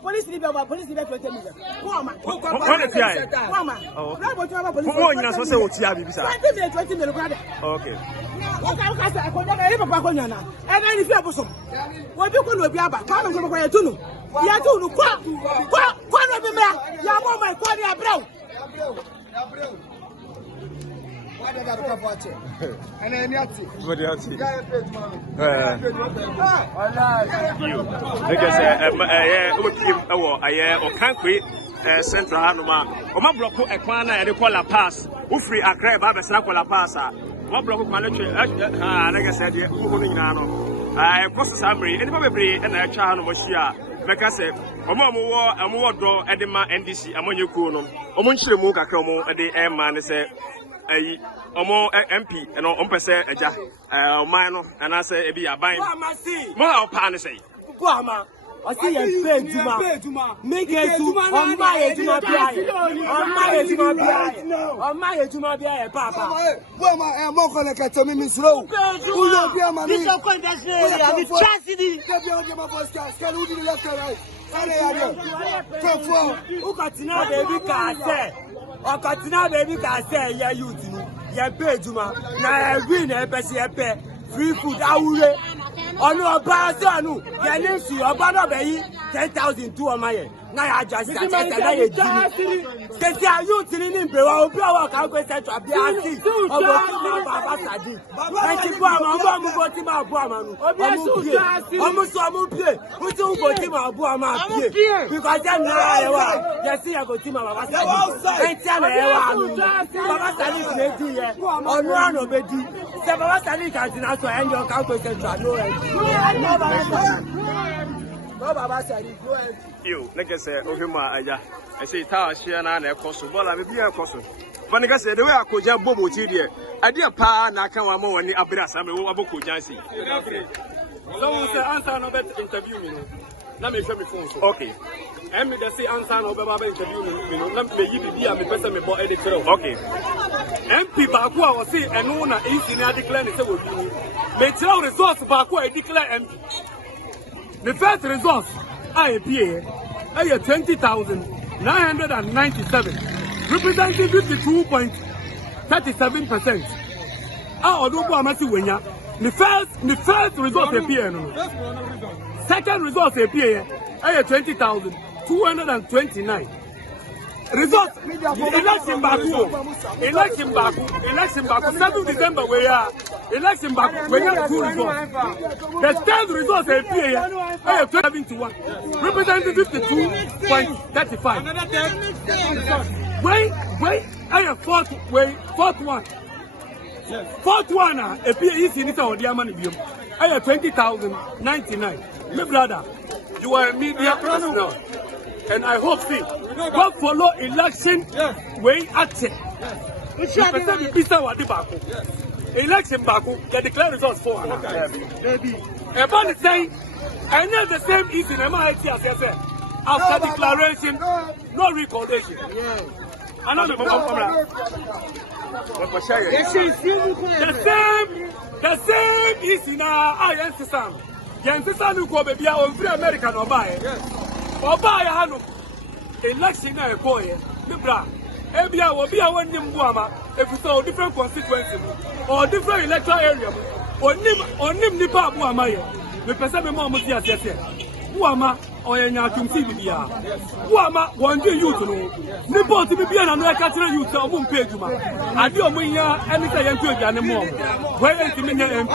Police leave 20 million. What is it? Okay. Why did I come watch it? And then Yati. What do you see? Because Okaikwei Central Hanuma. Oma block a corner and the collar pass. Who free a crab, Babas Nakola Passa. What block of Malachi? Like I said, I cross the summary, and probably and a child was here. Like I said, Omo and more draw Edema NDC among you Kuno. Omunchi Muka Cromo and the airman said. Omo MP and on percent minor and I say be a buying more pan say Guama. I see a bed Juma. Make it to on my Juma on my Juma Papa. Guama and Mokola to me slow. Who will be a man? This is a contest. Okatina baby can say yeah you yeah pay Juma na win e be se pay free food awure onu oba se anu ya ni si oba no be yi 10,000 to my na ya just na ye jini kesi ayu tini ni be wa obi awa ka go se to abi asi obo ti ma baba Sadiq e ti bo ama obo mu bo ti ma bo ama nu omu pie uti u bo ti ma bo ama pie because dem na ye wa ye see ya go ti ma baba Sadiq e ti na ye wa baba Sadiq ne di ye onu ano be di se baba Sadiq ka ti na so en yo ka go se to no Baba Sadiq go ahead. You, like I said, Ohima, I say, Tower, Shiana, and a cost of Bola, maybe a cost. But like I said, the way I could jump Bobo Tidia, I did a pa, Nakamo, and Abras, I mean, Abuku Jansi. Okay. So, the answer no better interview me. Let me show me phone. Okay. And me say answer no better interview me. Let me be a person me for editor. Okay. MP Baku was say, and no one is in a declare it will be. May tell resource Baku, I declare MP. The first resource. I appear 20,997, representing 52.37%. Our Odubu Amasi Wenya. The first result appear. Second result appear 20,229. Result election Baku 7 December we are election Baku we have 2 results. The third result appear 71, representing 52.35. Wait, I have fourth one. Fourth one appear is in it or the money bill. I have 20,099. My brother, you are a media professional. And I hope God follow election way action. Election Baku, they declare results for about the same, I know the same is in MIT as I said. After declaration, no recordation. Another the same is in our system. Yansisan who go be our free American or buy. Oba ya hanu election na ekoye libra ebia will be a one nimbuama if you saw different constituencies or different electoral area onim nipa buama ye me pese me mo amuti asese buama oyenya tumsi bibia buama wonje youth no nipa oti bibia na no ka kire youth o mu mpe adwuma ade o mu nya eni se ye ntu aduane mo we enti me nya em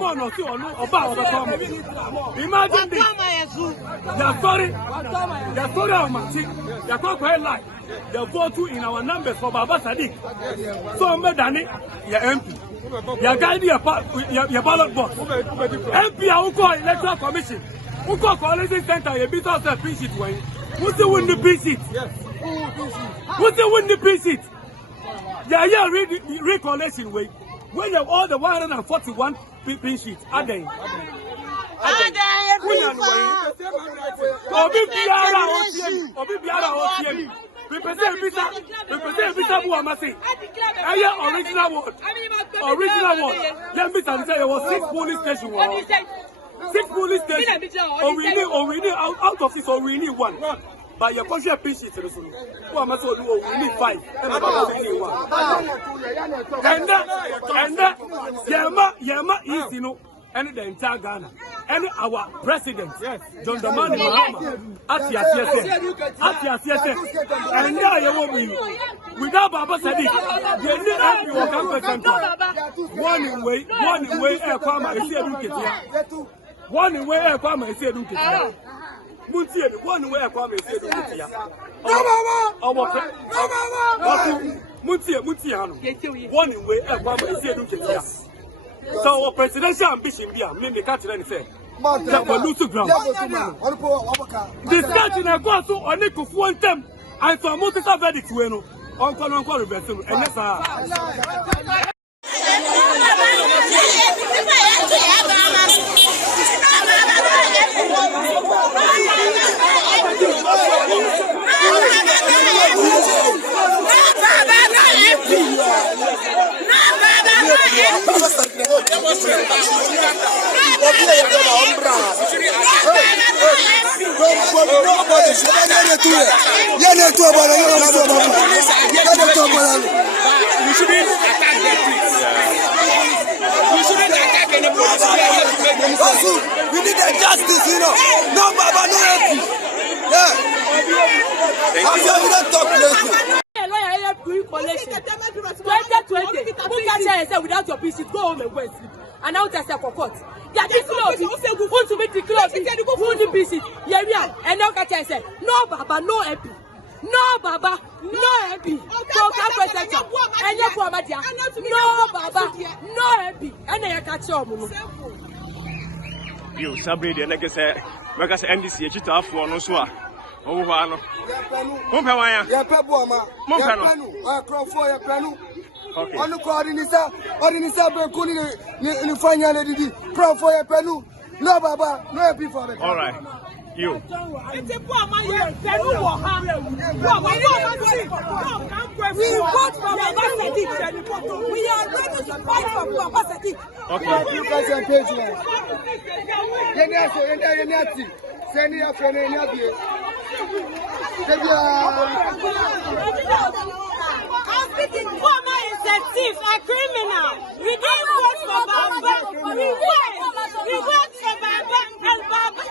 mo no si onu oba oba imagine this. They're sorry of Mati. They're quite like the vote in our numbers for Baba Sadiq. So, Medani, your MP. Your guide your ballot box. MP who call electoral commission. Who call coalition center? You beat us the piece it way. Who's the win the piece it? Who's the win the piece it? Yeah, recollation way. When you have all the 141 pin sheets, are they? Represent original one. Let me tell you, there was 6 police stations. 6 police stations. We need out of 6, or we need 1. But your country appreciates it. Who am I so low? We need 5. And that, Yama is, you know, and the entire Ghana. And our president, John Dramani Mahama, at CSS. And now you won't be without Baba Sadiq. They need help you Okaikwei Central. One way, air farmer is educated. One way, air farmer is educated. One way, air farmer is educated. One way, air farmer is educated. So our presidential ambition be me can't tell anything. That will lose ground. The state in a go to only to one term and so multiple verdicts we know. Uncle reversal and yes we need a justice, you know. No, Baba, no MP. Yeah. I'm sure we don't talk later. Collection 2020. Who can say without your peace, go home and go and sleep. And now test for court. Yeah, this close. Who to meet the close? Who the peace? Yeah. And now can say no, Baba, no MP. No, Baba, no MP. So Okaikwei Central. And you for Madia. No, Baba, no MP. And then you catch your move. You Sabri, the nigga say, because NDC, you to have for no so. Oh, no. Mumpawaya. Ya pebuama. Mumpano. Akrofo ya penu. Okay. Onu ko ordinisa be kuni ni fanya le didi. Krofo ya penu. No Baba, no MP for me. All right. You. It's a poor man. We vote for Baba Sadiq. We are ready to fight for Baba Sadiq. Okay. You guys are patient. Yenati. Send your friend in your view. Former is a thief, a criminal. We didn't vote for Baba. We vote for Baba and Baba.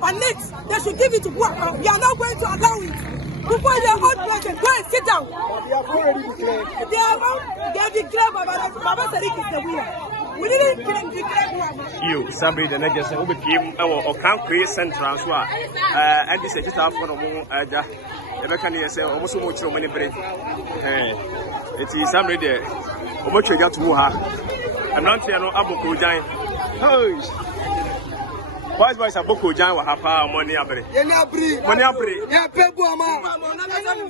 On it, they should give it to work. We are not going to allow it. Before the old president, go and sit down. They have already declared. They have declared Baba Sadiq is the winner. We didn't declare You, Sabri, the nigga say, we became our Okaikwei Central. And this is just after the moon. The mechanic say, almost so much money break. It is Sabri there. How much you got to her? I'm not here, no Abu Giant. Why is a book giant with her money? Money, or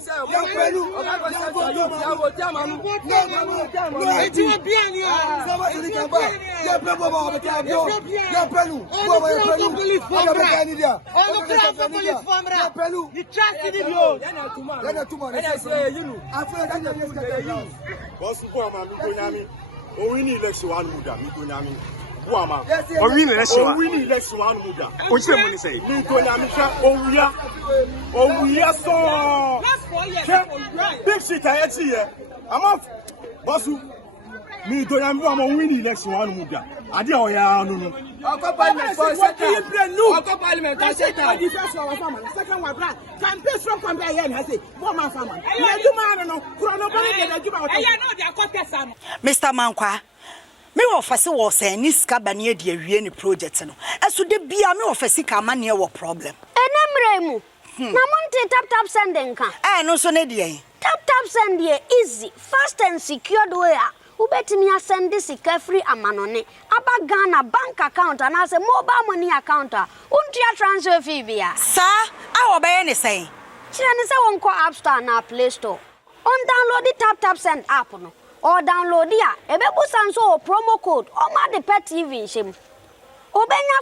winning election one muda. Which one say? We are so big shit. I I'm off. Bosu. Me to am win election one muga. Ade o ya no. Parliament for second. Parliament for second. The first one farmer, second one brand. Campaign from compare here and say, "More man farmer." You man no. Chrono Mr. Mankwa, me office was saying this cabane de awie project no. Eso de bia me office ka mane wo problem. Enemremu. Na monte tap sending kan. No so ne de. Tap send here easy, fast and secured way. Ubetimi send this free amanone. Aba Ghana bank account and as a mobile money account. Untia transfer fee bia. Sir, I obey any say. Chirani say won ko App Store na Play Store. On download the tap send app no. Or download ya. Ebebu sanso promo code. Oma the pet TV shim. Obenya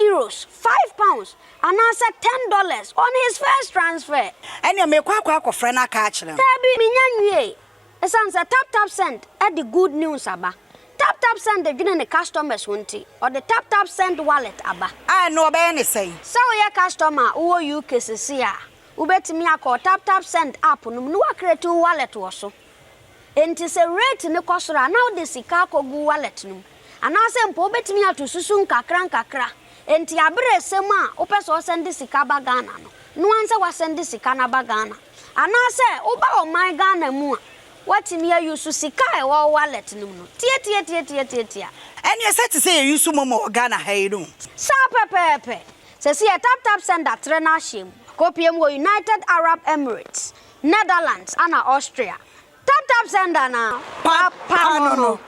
€5, £5, and answer $10 on his first transfer. And you make kwa friend a catch them. Tabi minyanwe. Esansa tap send at the good news aba. Tap send the giving the customers won't or the tap send wallet aba. I know about any say. So your customer who you cases here. Ubetimi ako tap send app no create wallet also. And it's a rate in the kosora now the sikako gu wallet no. And I say mpo betimi atu susun kakra. Enti abre sema opeso send sika ba Ghana no. No anse wa send sika na ba Ghana. And I say oba o my Ghana mu. What in here you sika e wa wallet no no. Tie. And you said to say you use momo Ghana hey no. Sa pepe. Se si tap send that trena shim. Kopium wo United Arab Emirates, Netherlands and Austria. Tap send na. Papa no.